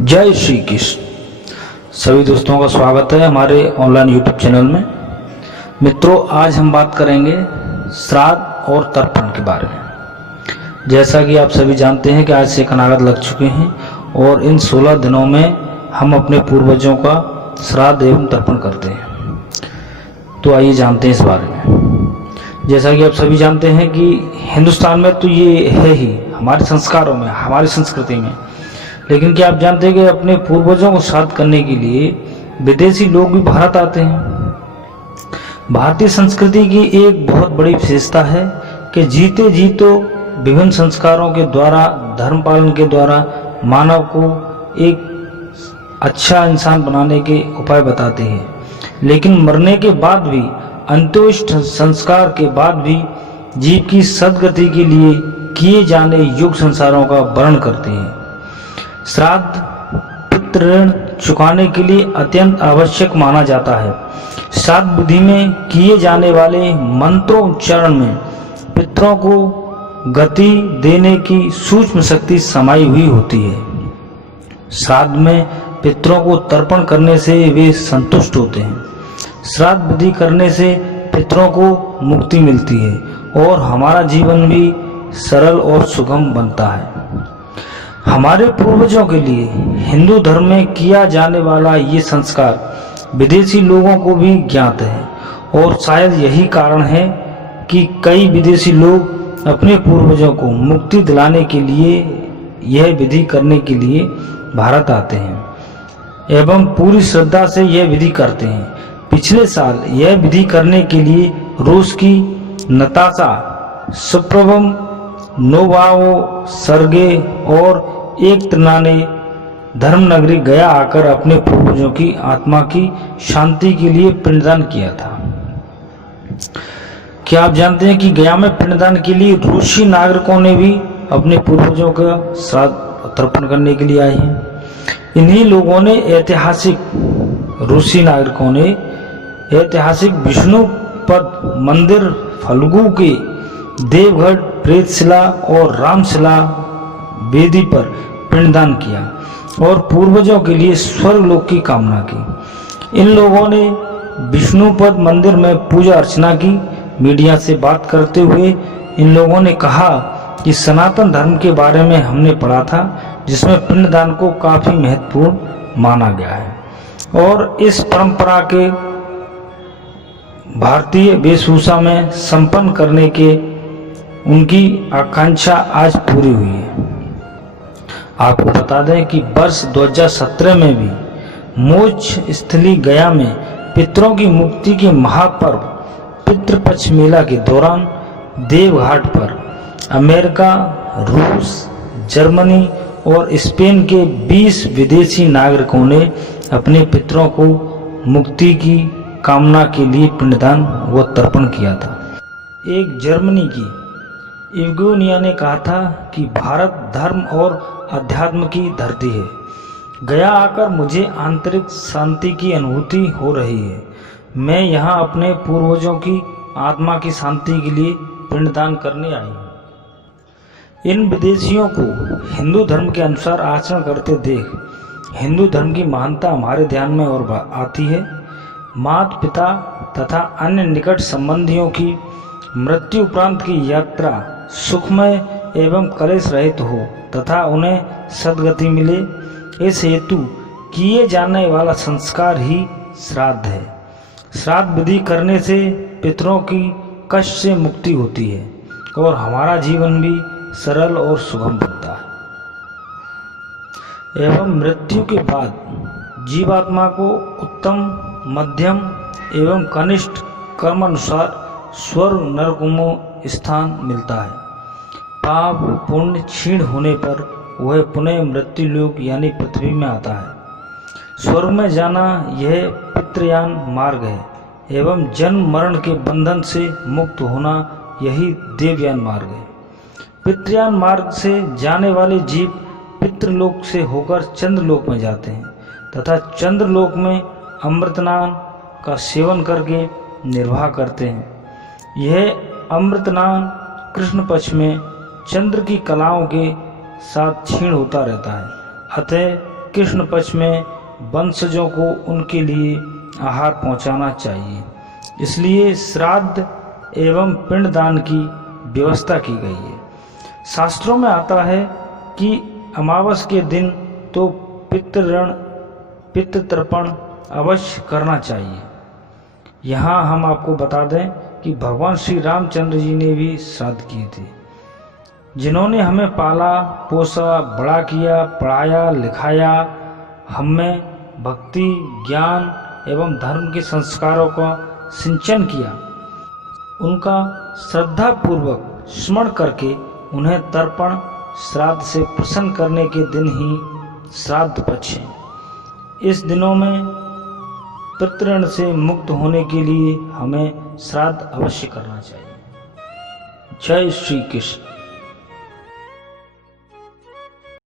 जय श्री कृष्ण। सभी दोस्तों का स्वागत है हमारे ऑनलाइन यूट्यूब चैनल में। मित्रों, आज हम बात करेंगे श्राद्ध और तर्पण के बारे में। जैसा कि आप सभी जानते हैं कि आज से कनागत लग चुके हैं और इन 16 दिनों में हम अपने पूर्वजों का श्राद्ध एवं तर्पण करते हैं। तो आइए जानते हैं इस बारे में। जैसा कि आप सभी जानते हैं कि हिंदुस्तान में तो ये है ही, हमारे संस्कारों में, हमारी संस्कृति में। लेकिन क्या आप जानते हैं कि अपने पूर्वजों को श्राद्ध करने के लिए विदेशी लोग भी भारत आते हैं। भारतीय संस्कृति की एक बहुत बड़ी विशेषता है कि जीते जी तो विभिन्न संस्कारों के द्वारा, धर्म पालन के द्वारा मानव को एक अच्छा इंसान बनाने के उपाय बताती है, लेकिन मरने के बाद भी, अंत्येष्टि संस्कार के बाद भी जीव की सद्गति के लिए किए जाने युग संसारों का वर्णन करती है। श्राद्ध पितृ ऋण चुकाने के लिए अत्यंत आवश्यक माना जाता है। श्राद्ध विधि में किए जाने वाले मंत्रोच्चारण में पितरों को गति देने की सूक्ष्म शक्ति समाई हुई होती है। श्राद्ध में पितरों को तर्पण करने से वे संतुष्ट होते हैं। श्राद्ध विधि करने से पितरों को मुक्ति मिलती है और हमारा जीवन भी सरल और सुगम बनता है। हमारे पूर्वजों के लिए हिंदू धर्म में किया जाने वाला ये संस्कार विदेशी लोगों को भी ज्ञात है और शायद यही कारण है कि कई विदेशी लोग अपने पूर्वजों को मुक्ति दिलाने के लिए यह विधि करने के लिए भारत आते हैं एवं पूरी श्रद्धा से यह विधि करते हैं। पिछले साल यह विधि करने के लिए रूस की नताशा सुप्रभम नोवाओ सर्गे और एक तना ने धर्म नगरी गया आकर अपने पूर्वजों की आत्मा की शांति के लिए पिंडदान किया था। क्या आप जानते हैं कि गया में पिंडदान के लिए रूसी नागरिकों ने भी अपने पूर्वजों का श्राद्ध तर्पण करने के लिए आए हैं। इन्हीं लोगों ने रूसी नागरिकों ने ऐतिहासिक विष्णुपद मंदिर फल्गु के देवगढ़ प्रेतशिला और रामशिला वेदी पर पिंडदान किया और पूर्वजों के लिए स्वर्गलोक की कामना की। इन लोगों ने विष्णुपद मंदिर में पूजा अर्चना की। मीडिया से बात करते हुए इन लोगों ने कहा कि सनातन धर्म के बारे में हमने पढ़ा था, जिसमें पिंडदान को काफी महत्वपूर्ण माना गया है और इस परंपरा के भारतीय वेशभूषा में संपन्न करने के उनकी आकांक्षा आज पूरी हुई है। आपको बता दें कि वर्ष 2017 में भी मोक्ष स्थली गया में पितरों की मुक्ति के महापर्व पितृपक्ष मेला के दौरान देवघाट पर अमेरिका, रूस, जर्मनी और स्पेन के 20 विदेशी नागरिकों ने अपने पितरों को मुक्ति की कामना के लिए पिंडदान व तर्पण किया था। एक जर्मनी की इवगेनिया ने कहा था कि भारत धर्म और अध्यात्म की धरती है। गया आकर मुझे आंतरिक शांति की अनुभूति हो रही है। मैं यहाँ अपने पूर्वजों की आत्मा की शांति के लिए पिंडदान करने आई हूँ। इन विदेशियों को हिंदू धर्म के अनुसार आचरण करते देख हिंदू धर्म की महानता हमारे ध्यान में और आती है। माता पिता तथा अन्य निकट संबंधियों की मृत्यु उपरांत की यात्रा सुखमय एवं कलेश रहित हो तथा उन्हें सद्गति मिले, इस हेतु किए जाने वाला संस्कार ही श्राद्ध है। श्राद्ध विधि करने से पितरों की कष्ट से मुक्ति होती है और हमारा जीवन भी सरल और सुगम बनता है एवं मृत्यु के बाद जीवात्मा को उत्तम, मध्यम एवं कनिष्ठ कर्म अनुसार स्वर्ग नरकों स्थान मिलता है। पाप पुण्य क्षीण होने पर वह पुनः मृत्यु लोक यानी पृथ्वी में आता है। स्वर्ग में जाना यह पितृयान मार्ग है एवं जन्म मरण के बंधन से मुक्त होना यही देवयान मार्ग है। पितृयान मार्ग से जाने वाले जीव पितृलोक से होकर चंद्रलोक में जाते हैं तथा चंद्रलोक में अमृतनान का सेवन करके निर्वाह करते हैं। यह अमृतनान कृष्ण पक्ष में चंद्र की कलाओं के साथ क्षीण होता रहता है। अतः कृष्ण पक्ष में वंशजों को उनके लिए आहार पहुंचाना चाहिए। इसलिए श्राद्ध एवं पिंडदान की व्यवस्था की गई है। शास्त्रों में आता है कि अमावस के दिन तो पितृतर्पण अवश्य करना चाहिए। यहाँ हम आपको बता दें कि भगवान श्री रामचंद्र जी ने भी श्राद्ध किए थे, जिन्होंने हमें पाला पोसा, बड़ा किया, पढ़ाया लिखाया, हमें भक्ति ज्ञान एवं धर्म के संस्कारों का सिंचन किया। उनका श्रद्धापूर्वक स्मरण करके उन्हें तर्पण श्राद्ध से प्रसन्न करने के दिन ही श्राद्ध पक्ष है। इस दिनों में पितृऋण से मुक्त होने के लिए हमें श्राद्ध अवश्य करना चाहिए। जय श्री कृष्ण।